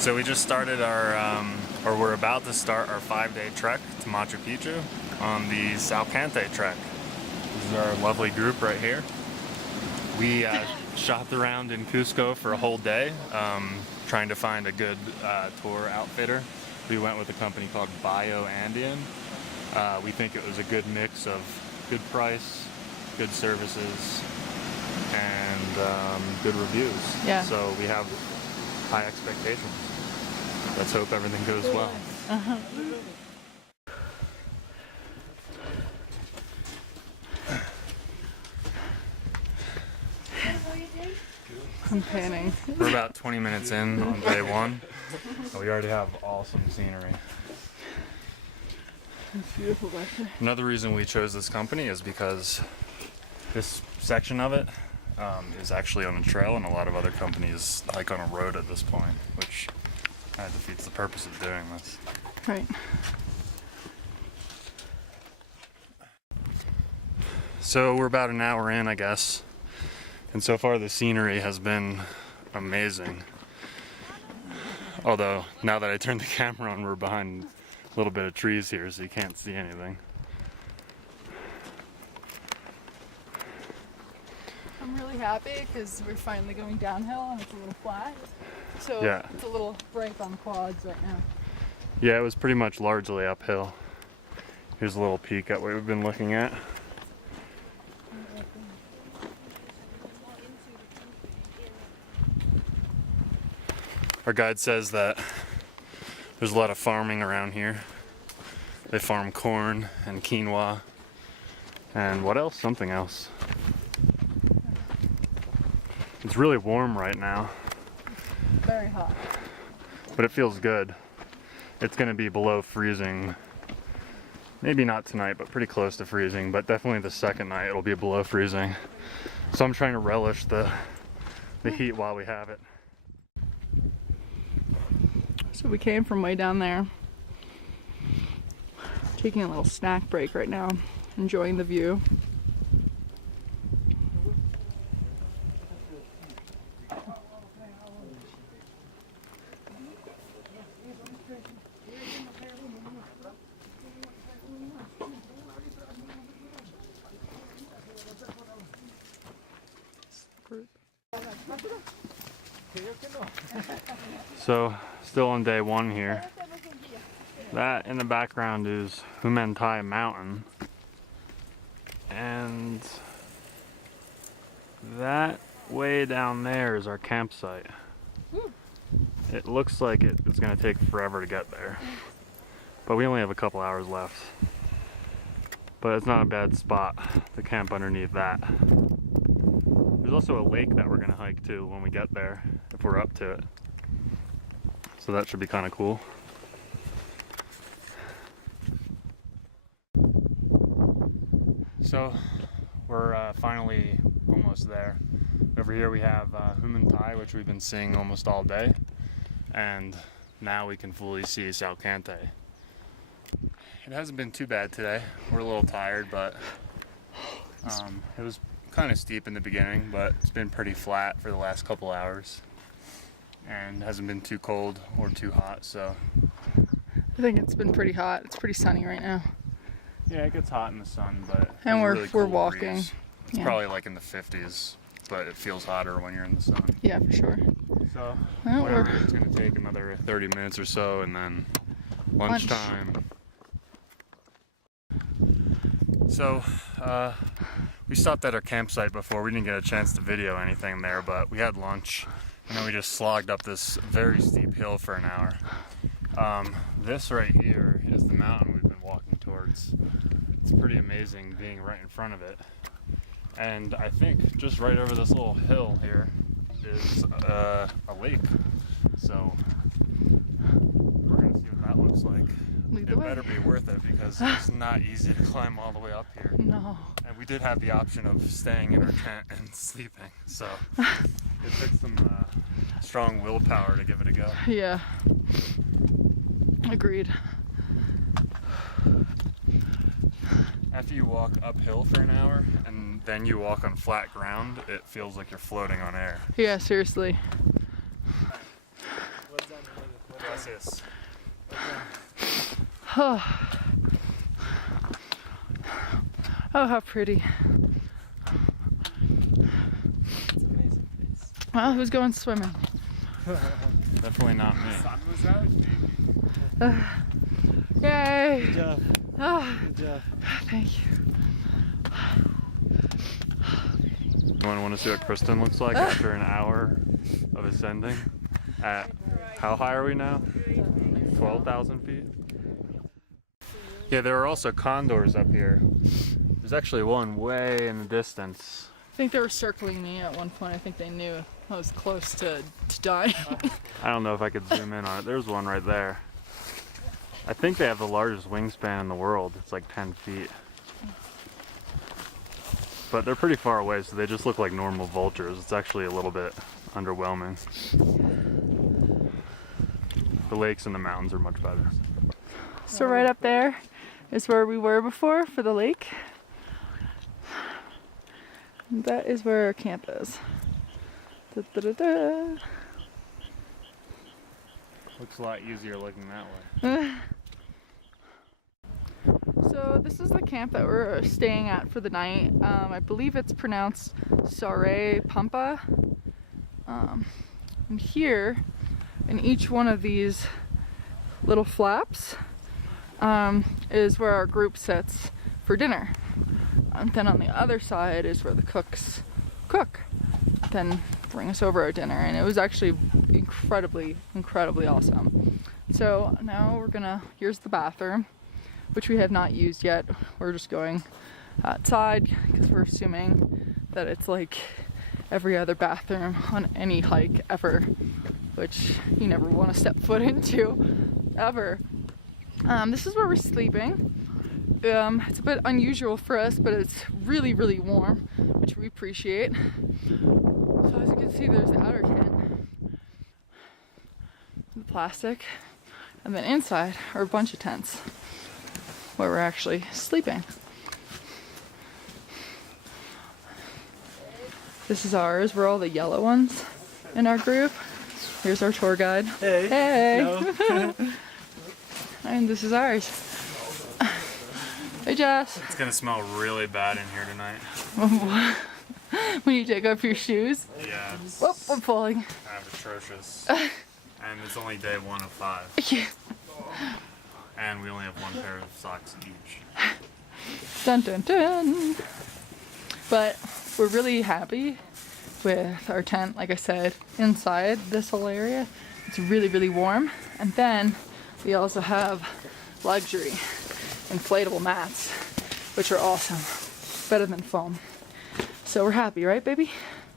So we just started our, or we're about to start our 5-day trek to Machu Picchu on the Salkantay trek. This is our lovely group right here. We shopped around in Cusco for a whole day, trying to find a good tour outfitter. We went with a company called Andean. We think it was a good mix of good price, good services, and good reviews. Yeah. So we have high expectations. Let's hope everything goes well. I'm panning. We're about 20 minutes in on day one. We already have awesome scenery. It's beautiful back there. Another reason we chose this company is because this section of it is actually on a trail, and a lot of other companies hike on a road at this point, which kind of defeats the purpose of doing this. Right. So we're about an hour in, I guess, and so far the scenery has been amazing. Although, now that I turned the camera on, we're behind a little bit of trees here, so you can't see anything. I'm really happy because we're finally going downhill and it's a little flat. So Yeah. It's a little break on quads right now. Yeah, it was pretty much largely uphill. Here's a little peek at what we've been looking at. Our guide says that there's a lot of farming around here. They farm corn and quinoa and what else? Something else. It's really warm right now, Very hot. but it feels good. It's gonna be below freezing. Maybe not tonight, but pretty close to freezing, but definitely the second night it'll be below freezing. So I'm trying to relish the heat while we have it. So we came from way down there. Taking a little snack break right now. Enjoying the view. So, still on day one here. That in the background is Salkantay Mountain. And that way down there is our campsite. It looks like it's going to take forever to get there. But we only have a couple hours left. But it's not a bad spot to camp underneath that. There's also a lake that we're going to hike to when we get there, if we're up to it. So that should be kind of cool. So we're finally almost there. Over here we have Salkantay, which we've been seeing almost all day. And now we can fully see Salkantay. It hasn't been too bad today. We're a little tired, but it was kind of steep in the beginning, but it's been pretty flat for the last couple hours. And hasn't been too cold or too hot, so. I think it's been pretty hot. It's pretty sunny right now. Yeah, it gets hot in the sun, but And we're really cool walking. breeze. It's probably like in the 50s, but it feels hotter when you're in the sun. Yeah, for sure. So, Well, whatever, it's gonna take another 30 minutes or so, and then lunchtime. So, we stopped at our campsite before. We didn't get a chance to video anything there, but we had lunch, and then we just slogged up this very steep hill for an hour. This right here is the mountain we've been walking towards. It's pretty amazing being right in front of it. And I think just right over this little hill here is a lake. So we're gonna see what that looks like. Lead the It way. better be worth it because it's not easy to climb all the way up here. No. And we did have the option of staying in our tent and sleeping. So it took some strong willpower to give it a go. Yeah. Agreed. After you walk uphill for an hour and then you walk on flat ground, it feels like you're floating on air. Yeah, seriously. Gracias. Oh, how pretty. It's amazing place. Well, who's going swimming? Definitely not me. Sun was out, baby. Yay! Good job. Oh, Good job. thank you. Anyone want to see what Kristen looks like after an hour of ascending? At how high are we now? 12,000 feet? Yeah, there are also condors up here. There's actually one way in the distance. I think they were circling me at one point. I think they knew I was close to dying. I don't know if I could zoom in on it. There's one right there. I think they have the largest wingspan in the world. It's like 10 feet. But they're pretty far away, so they just look like normal vultures. It's actually a little bit underwhelming. The lakes and the mountains are much better. So right up there is where we were before for the lake. And that is where our camp is. Da, da, da, da. Looks a lot easier looking that way. So this is the camp that we're staying at for the night. I believe it's pronounced Sare Pampa. And here, in each one of these little flaps, is where our group sits for dinner. And then on the other side is where the cooks cook, then bring us over our dinner. And it was actually incredibly awesome. So now here's the bathroom, which we have not used yet. We're just going outside because we're assuming that it's like every other bathroom on any hike ever, which you never want to step foot into, ever. This is where we're sleeping. It's a bit unusual for us, but it's really warm, which we appreciate. So as you can see, there's the outer tent, the plastic, and then inside are a bunch of tents where we're actually sleeping. This is ours. We're all the yellow ones in our group. Here's our tour guide. Hey. Hey. No. And this is ours. Hey, Jess. It's gonna smell really bad in here tonight. When you take off your shoes. Yeah, it's Whoop, I'm falling. kind of atrocious. And it's only day 1 of 5. Yeah. And we only have 1 pair of socks each. Dun dun dun. But we're really happy with our tent. Like I said, inside this whole area, it's really warm. And then we also have luxury inflatable mats, which are awesome. Better than foam. So we're happy, right, baby?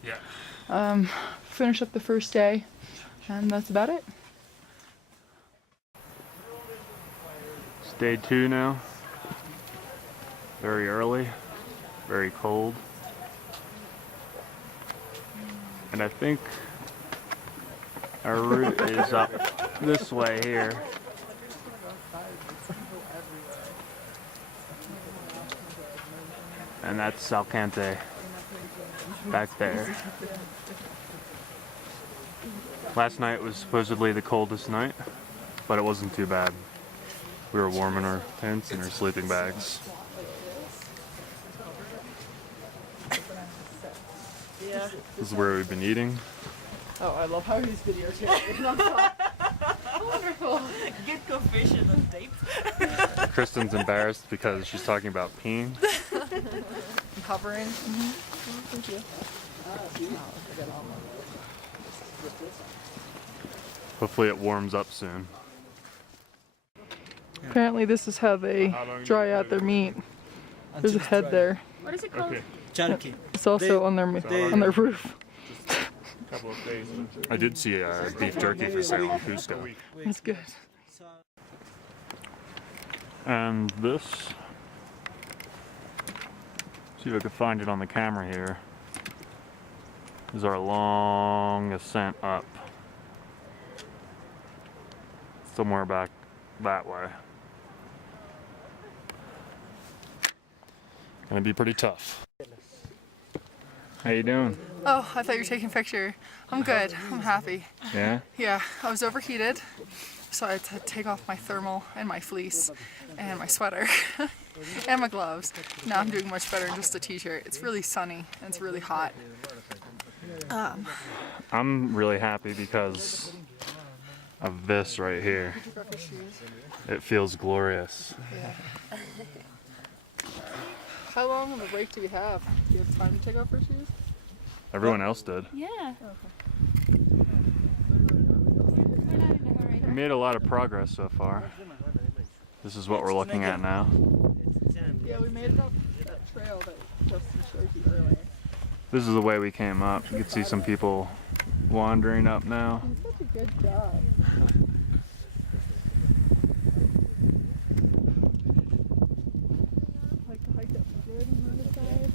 Yeah. Finish up the first day, and that's about it. It's day 2 now. Very early, very cold. And I think our route is up this way here. And that's Salkantay back there. Last night was supposedly the coldest night, but it wasn't too bad. We were warm in our tents and our sleeping bags. Yeah. This is where we've been eating. Oh, I love how he's videotaping. Wonderful. Get confession on tape. Kristen's embarrassed because she's talking about peeing. I'm covering. Thank you. Hopefully it warms up soon. Apparently this is how they dry out their meat. There's a head there. What is it called? Okay. Charqui. It's also on their roof. I did see beef jerky for sale in Cusco. That's good. And this, see if I can find it on the camera here, is our long ascent up. Somewhere back that way. Gonna be pretty tough. How you doing? Oh, I thought you were taking a picture. I'm good. I'm happy. Yeah? Yeah, I was overheated, so I had to take off my thermal and my fleece and my sweater and my gloves. Now I'm doing much better in just a t-shirt. It's really sunny and it's really hot. I'm really happy because of this right here. Did you grab your shoes? It feels glorious. Yeah. How long of a break do we have? Do you have time to take off our shoes? Everyone else did. Yeah. Okay. We made a lot of progress so far. This is what we're looking at now. Yeah, we made it up that trail that Justin showed you earlier. This is the way we came up. You can see some people wandering up now. It's such a good job. Like the hike that we did on the other side.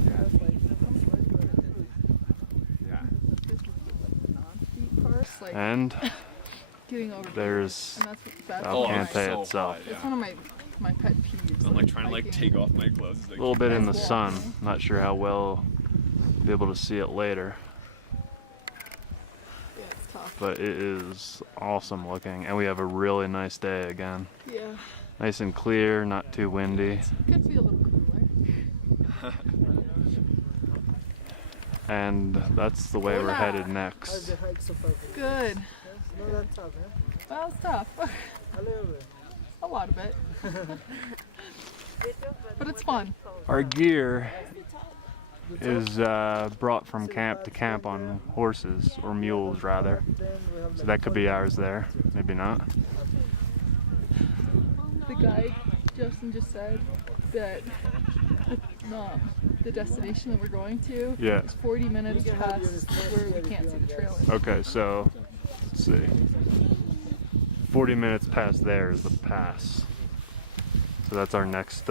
Yeah. This is like non-steep parts, like And getting over there's and that's Salkantay itself. It's one of my pet peeves. I'm like trying to like take off my clothes. A little bit in the sun. Not sure how well you'll be able to see it later. Yeah, it's tough. But it is awesome looking. And we have a really nice day again. Yeah. Nice and clear, not too windy. Could be a little cooler. And that's the way we're headed next. Good. Well, it's tough. A lot of it. But it's fun. Our gear is brought from camp to camp on horses, or mules rather. So that could be ours there, maybe not. The guide, Justin just said that the destination that we're going to Yeah. is 40 minutes past where we can't see the trail. Okay, so let's see. 40 minutes past there is the pass. So that's our next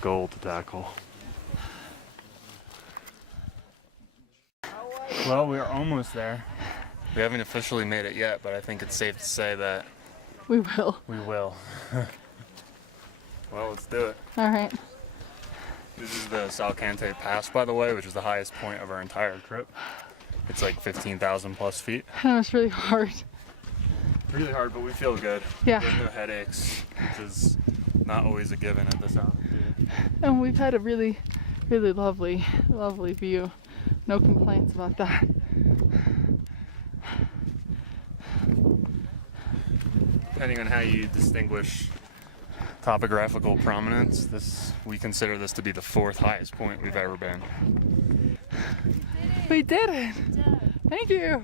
goal to tackle. Well, we're almost there. We haven't officially made it yet, but I think it's safe to say that We will. we will. Well, let's do it. All right. This is the Salkantay Pass, by the way, which is the highest point of our entire trip. It's like 15,000 plus feet. That was really hard. Really hard, but we feel good. Yeah. There's no headaches, which is not always a given at this altitude. And we've had a really, really lovely view. No complaints about that. Depending on how you distinguish topographical prominence, we consider this to be the 4th highest point we've ever been. We did it! Thank you!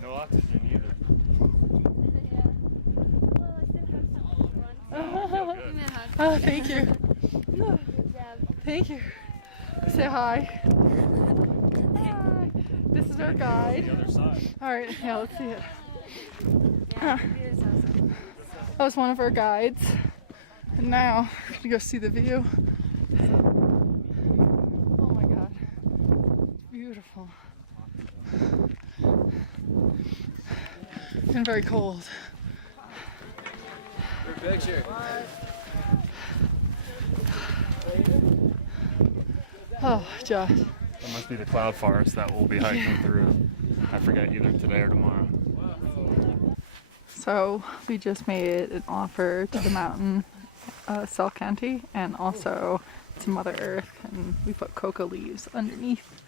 No oxygen either. Oh, thank you. Thank you. Say hi. Hi. This is our guide. The other side. Alright, yeah, let's see it. That was one of our guides. And now, we're gonna go see the view. Oh my god. Beautiful. And very cold. Picture. Oh, Josh. That must be the cloud forest that we'll be hiking through. I forget, either today or tomorrow. So we just made an offer to the mountain, Salkantay, and also to Mother Earth, and we put coca leaves underneath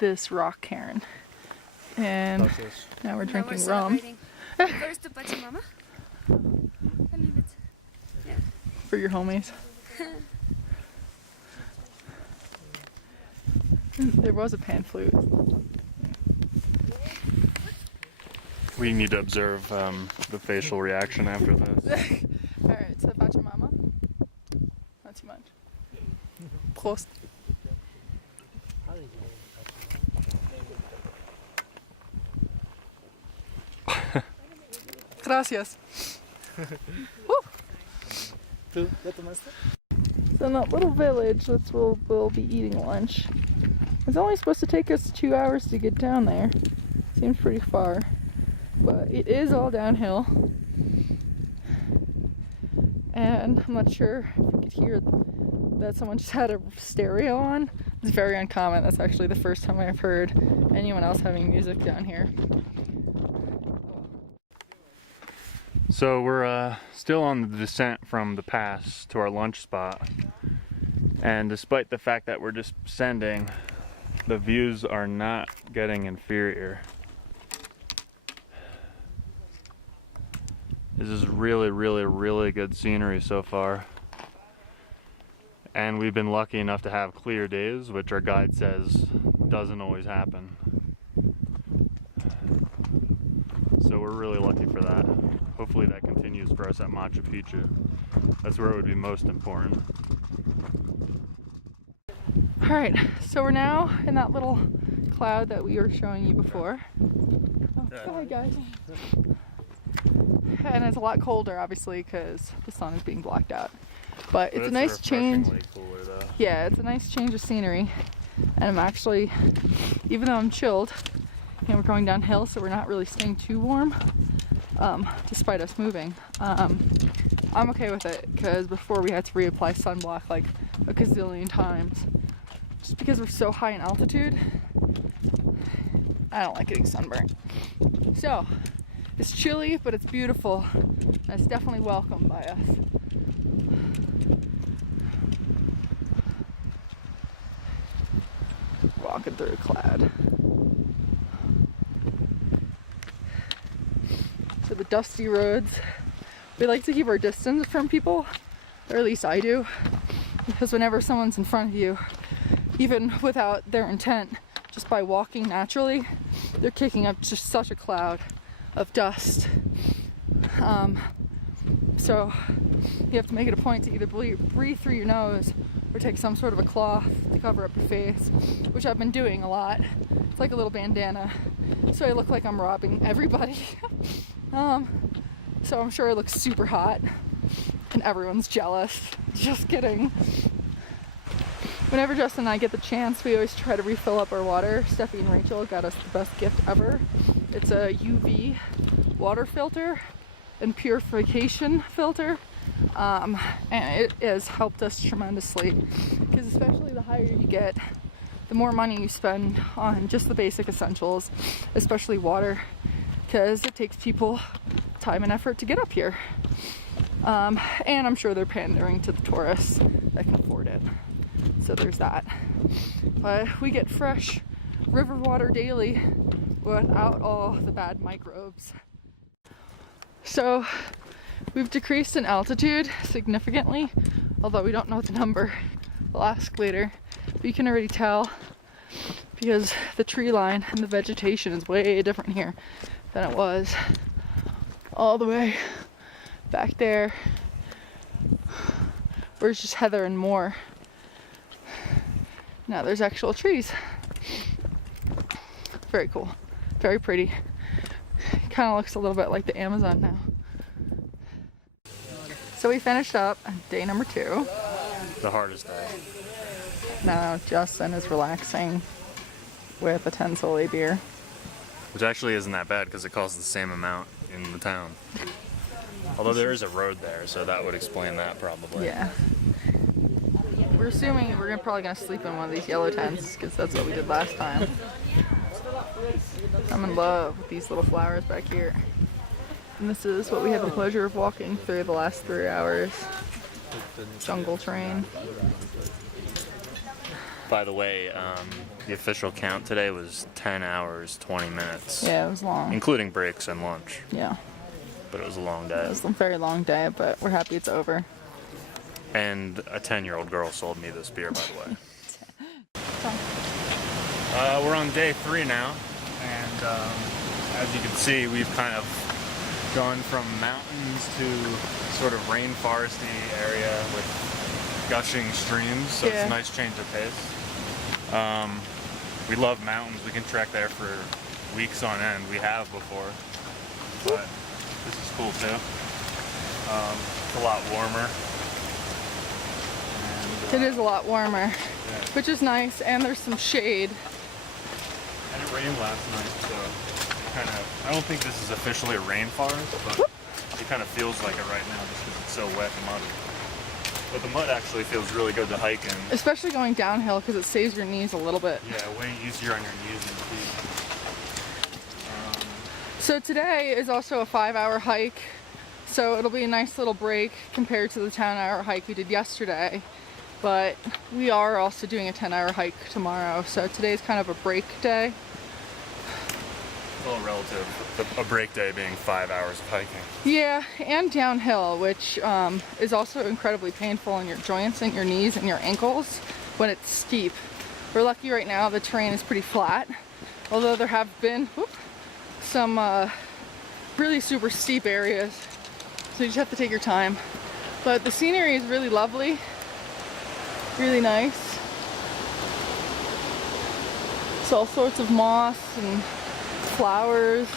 this rock cairn. And now we're drinking rum First to Pachamama. A little bit. for your homies. There was a pan flute. We need to observe the facial reaction after this. Alright, so Pachamama. Not too much. Prost. Gracias. Woo. So in that little village, that's where we'll be eating lunch. It's only supposed to take us 2 hours to get down there. Seems pretty far. But it is all downhill. And I'm not sure if you could hear that someone just had a stereo on. It's very uncommon. That's actually the first time I've heard anyone else having music down here. So we're still on the descent from the pass to our lunch spot, and despite the fact that we're descending, the views are not getting inferior. This is really good scenery so far, and we've been lucky enough to have clear days, which our guide says doesn't always happen. So we're really lucky for that. Hopefully that continues for us at Machu Picchu. That's where it would be most important. Alright, so we're now in that little cloud that we were showing you before. Oh, go ahead, guys. And it's a lot colder, obviously, because the sun is being blocked out. But it's a nice change. Cooler, though. Yeah, it's a nice change of scenery. And I'm actually, even though I'm chilled, and we're going downhill, so we're not really staying too warm, despite us moving. I'm okay with it, because before we had to reapply sunblock like a gazillion times. Just because we're so high in altitude, I don't like getting sunburned. So, it's chilly, but it's beautiful, and it's definitely welcomed by us. Walking through a cloud. So the dusty roads, we like to keep our distance from people, or at least I do, because whenever someone's in front of you, even without their intent, just by walking naturally, they're kicking up just such a cloud of dust. So you have to make it a point to either breathe through your nose or take some sort of a cloth to cover up your face, which I've been doing a lot. It's like a little bandana, so I look like I'm robbing everybody. So I'm sure I look super hot and everyone's jealous. Just kidding. Whenever Justin and I get the chance, we always try to refill up our water. Steffi and Rachel got us the best gift ever. It's a UV water filter and purification filter. And it has helped us tremendously, because especially the higher you get, the more money you spend on just the basic essentials, especially water, because it takes people time and effort to get up here. And I'm sure they're pandering to the tourists that can afford it. So there's that. But we get fresh river water daily without all the bad microbes. So we've decreased in altitude significantly, although we don't know the number. We'll ask later. But you can already tell, because the tree line and the vegetation is way different here than it was all the way back there, where it's just heather and more. Now there's actual trees. Very cool. Very pretty. Kind of looks a little bit like the Amazon now. So we finished up day number 2. The hardest day. Now Justin is relaxing with a 10 Soleil beer. Which actually isn't that bad, because it costs the same amount in the town. Although there is a road there, so that would explain that probably. Yeah. We're assuming we're probably gonna sleep in one of these yellow tents, because that's what we did last time. I'm in love with these little flowers back here. And this is what we had the pleasure of walking through the last 3 hours. Jungle train. By the way, the official count today was 10 hours, 20 minutes. Yeah, it was long. Including breaks and lunch. Yeah. But it was a long day. It was a very long day, but we're happy it's over. And a 10-year-old girl sold me this beer, by the way. We're on day 3 now, and as you can see, we've kind of gone from mountains to sort of rainforesty area with gushing streams, so it's a nice change of pace. We love mountains. We can trek there for weeks on end. We have before, but this is cool too. It's a lot warmer. It is a lot warmer, which is nice, and there's some shade. And it rained last night, so kind of, I don't think this is officially a rainforest, but it kind of feels like it right now just because it's so wet and muddy. But the mud actually feels really good to hike in. Especially going downhill, because it saves your knees a little bit. Yeah, way easier on your knees and feet. So today is also a 5-hour hike, So it'll be a nice little break compared to the 10-hour hike we did yesterday. But we are also doing a 10-hour hike tomorrow, so today's kind of a break day. It's a little relative, a break day being 5 hours of hiking. Yeah, and downhill, which is also incredibly painful on your joints and your knees and your ankles when it's steep. We're lucky right now the terrain is pretty flat, although there have been some really super steep areas, so you just have to take your time. But the scenery is really lovely, really nice. It's all sorts of moss and flowers.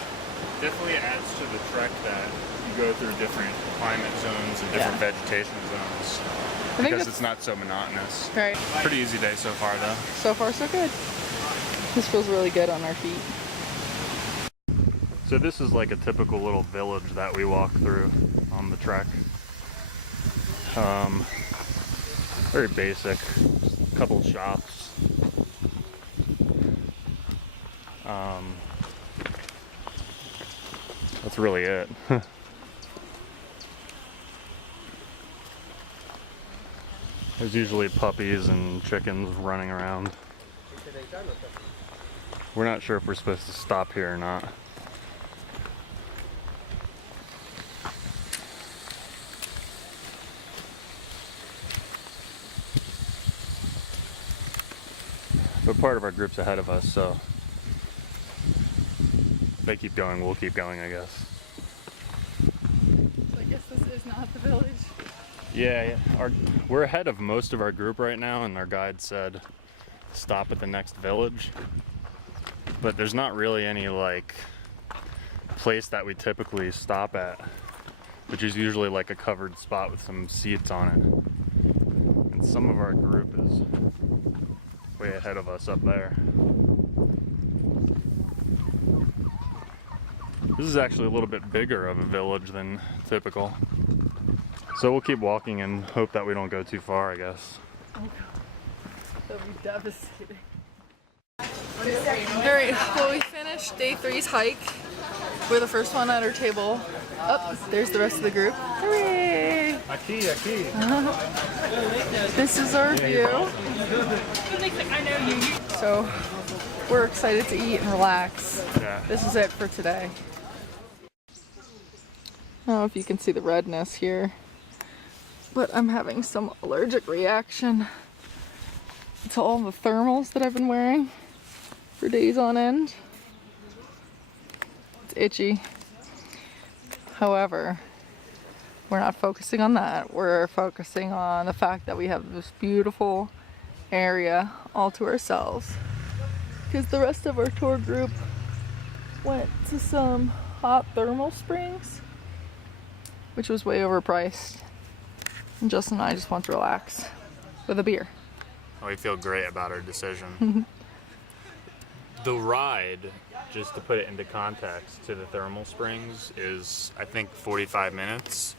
Definitely adds to the trek that you go through different climate zones and different vegetation zones because it's not so monotonous. Right. Pretty easy day so far though. So far so good. This feels really good on our feet. So this is like a typical little village that we walk through on the trek. Very basic, just a couple shops. That's really it. There's usually puppies and chickens running around. We're not sure if we're supposed to stop here or not. But part of our group's ahead of us, so if they keep going, we'll keep going, I guess. So I guess this is not the village. Yeah, we're ahead of most of our group right now, and our guide said stop at the next village. But there's not really any like place that we typically stop at, which is usually like a covered spot with some seats on it. And some of our group is way ahead of us up there. This is actually a little bit bigger of a village than typical. So we'll keep walking and hope that we don't go too far, I guess. That'd be devastating. Alright, well we finished day 3's hike. We're the first one at our table. Oh, there's the rest of the group. Hooray! Aquí. This is our view. So we're excited to eat and relax. Yeah. This is it for today. I don't know if you can see the redness here, but I'm having some allergic reaction to all the thermals that I've been wearing for days on end. It's itchy. However, we're not focusing on that. We're focusing on the fact that we have this beautiful area all to ourselves, because the rest of our tour group went to some hot thermal springs, which was way overpriced. And Justin and I just want to relax with a beer. We feel great about our decision. The ride, just to put it into context, to the thermal springs is, I think, 45 minutes.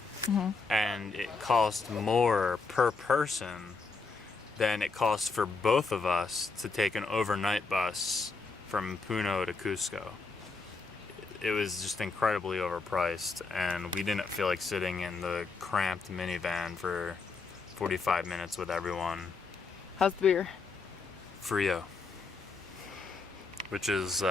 And it cost more per person than it cost for both of us to take an overnight bus from Puno to Cusco. It was just incredibly overpriced, and we didn't feel like sitting in the cramped minivan for 45 minutes with everyone. How's the beer? Frio, which is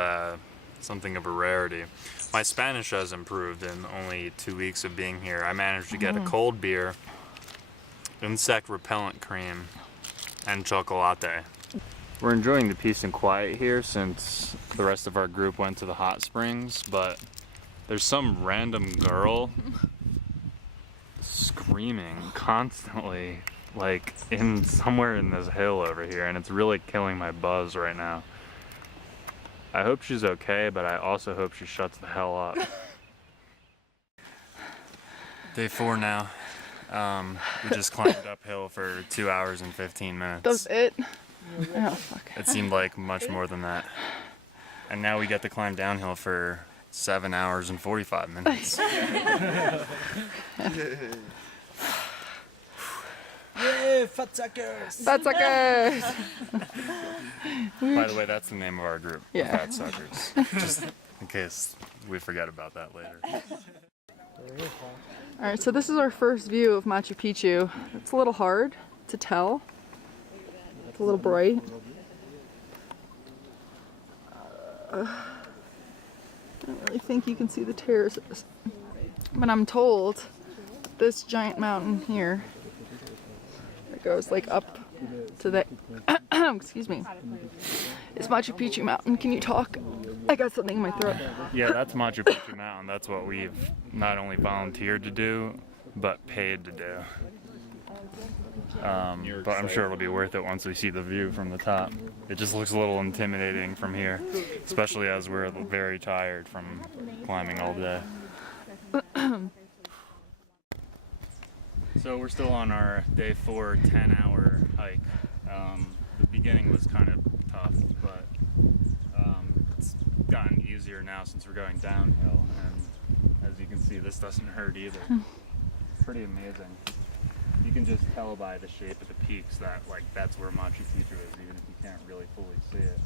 something of a rarity. My Spanish has improved in only 2 weeks of being here. I managed to get a cold beer, insect repellent cream, and chocolate. We're enjoying the peace and quiet here since the rest of our group went to the hot springs, but there's some random girl screaming constantly, like in somewhere in this hill over here, and it's really killing my buzz right now. I hope she's okay, but I also hope she shuts the hell up. Day 4 now. We just climbed uphill for 2 hours and 15 minutes. That's it? Oh, fuck. It seemed like much more than that. And now we get to climb downhill for 7 hours and 45 minutes. Yay, fat suckers! Fat suckers! By the way, that's the name of our group, the Yeah. Fat Suckers. Just in case we forget about that later. Alright, so this is our first view of Machu Picchu. It's a little hard to tell. It's a little bright. I don't really think you can see the terraces. But I'm told this giant mountain here that goes like up to the excuse me, it's Machu Picchu Mountain. Can you talk? I got something in my throat. Yeah, that's Machu Picchu Mountain. That's what we've not only volunteered to do, but paid to do. But I'm sure it'll be worth it once we see the view from the top. It just looks a little intimidating from here, especially as we're very tired from climbing all day. So we're still on our day 4 10-hour hike. The beginning was kind of tough, but it's gotten easier now since we're going downhill, and as you can see, this doesn't hurt either. Pretty amazing. You can just tell by the shape of the peaks that that's where Machu Picchu is, even if you can't really fully see it.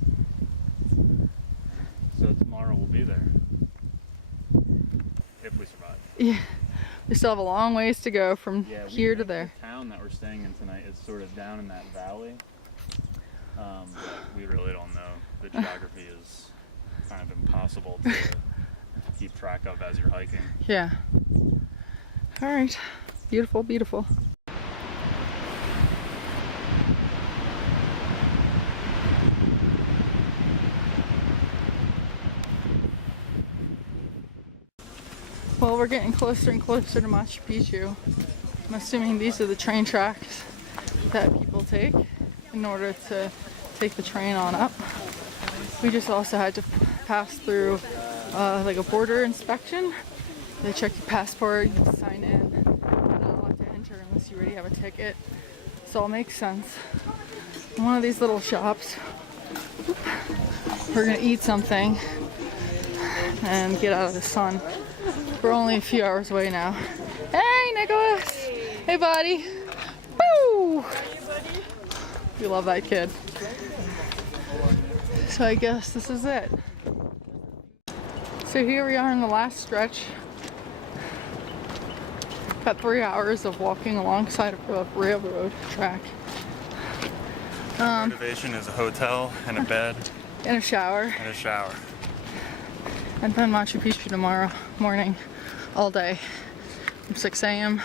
So tomorrow we'll be there, if we survive. Yeah, we still have a long ways to go from here to there. The town that we're staying in tonight is sort of down in that valley. We really don't know. The geography is kind of impossible to keep track of as you're hiking. Yeah. All right. Beautiful, beautiful. Well, we're getting closer and closer to Machu Picchu. I'm assuming these are the train tracks that people take in order to take the train on up. We just also had to pass through like a border inspection. They check your passport, you have to sign in. You're not allowed to enter unless you already have a ticket. This all makes sense. In one of these little shops, we're gonna eat something and get out of the sun. We're only a few hours away now. Hey, Nicholas! Hey, buddy! Woo! We love that kid. So I guess this is it. So here we are in the last stretch. Got 3 hours of walking alongside a railroad track. Motivation is a hotel and a bed And a shower. and a shower. And then Machu Picchu tomorrow morning, all day, from 6 a.m.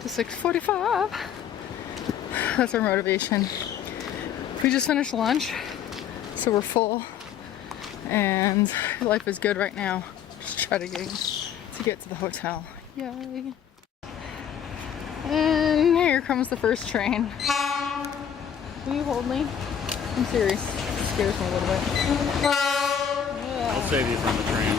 to 6:45. That's our motivation. We just finished lunch, so we're full, and life is good right now. Just try to get to the hotel. Yay! And here comes the first train. Will you hold me? I'm serious. It scares me a little bit. I'll save you from the train.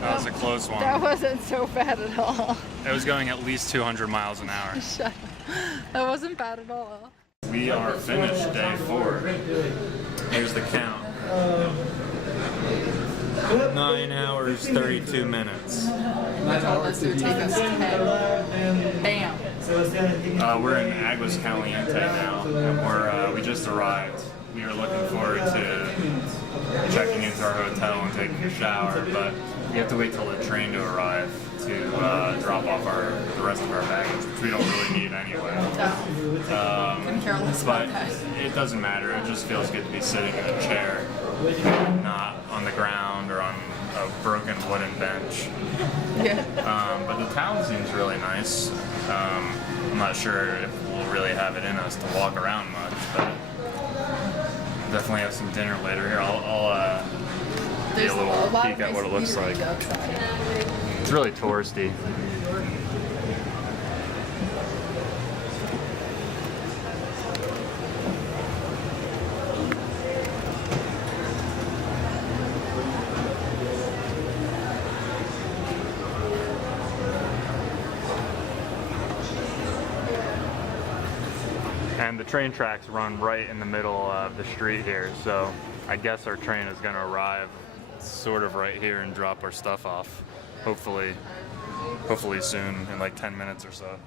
That was a close one. That wasn't so bad at all. It was going at least 200 miles an hour. Shut up. That wasn't bad at all. We are finished day 4. Here's the count. 9 hours, 32 minutes. I told us it would take us 10. Bam. We're in Aguas Caliente now, and we just arrived. We were looking forward to checking into our hotel and taking a shower, but we have to wait till the train to arrive to drop off the rest of our baggage, which we don't really need anyway. But it doesn't matter. It just feels good to be sitting in a chair, not on the ground or on a broken wooden bench. Yeah. But the town seems really nice. I'm not sure if we'll really have it in us to walk around much, but definitely have some dinner later. Here, I'll get a little peek at what it looks like. It's really touristy. And the train tracks run right in the middle of the street here, so I guess our train is going to arrive sort of right here and drop our stuff off. Hopefully soon, in like 10 minutes or so.